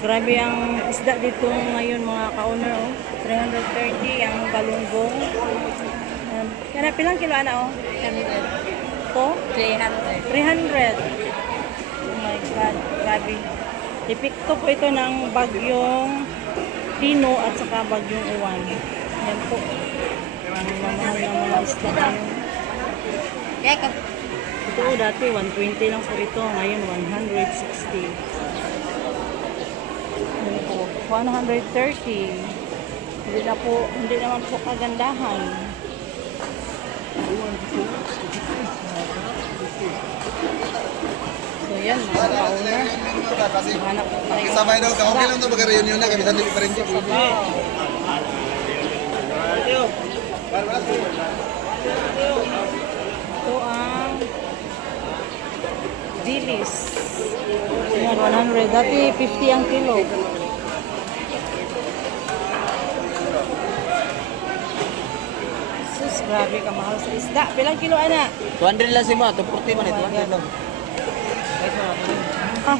Grabe ang isda dito ngayon mga ka-owner. Oh. 330 ang galunggong. Yan na, pilang kilo ana oh? 100. To? 300. 300. Oh my God, grabe. Epekto po ito ng bagyong Tino at saka bagyong Uwan. Yan po. Ang mamahal ng mga isda ngayon. Ito po dati 120 lang po ito. Ngayon 160. Yan po. 130. Hindi naman po kagandahan. So yan mga ka-owner. Hanap po tayo. Sabay daw ka, okay lang to pagka-reunion na kami sa different po. Ito ang dilis. Yan, 100. Dati 50 ang kilo. Sus, grabe ka mahal sa isda. Pilang kilo, ana? 200 lang si mo, 240 man ito. 200 lang. Ah,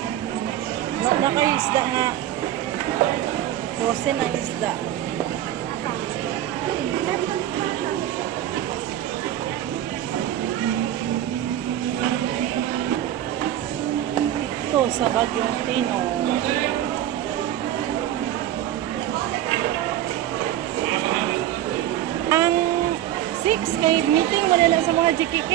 kayo isda nga. Frozen ang isda. Ito sa Bagyong Tino. Ang 6 kay meeting mo nila sa mga GKK.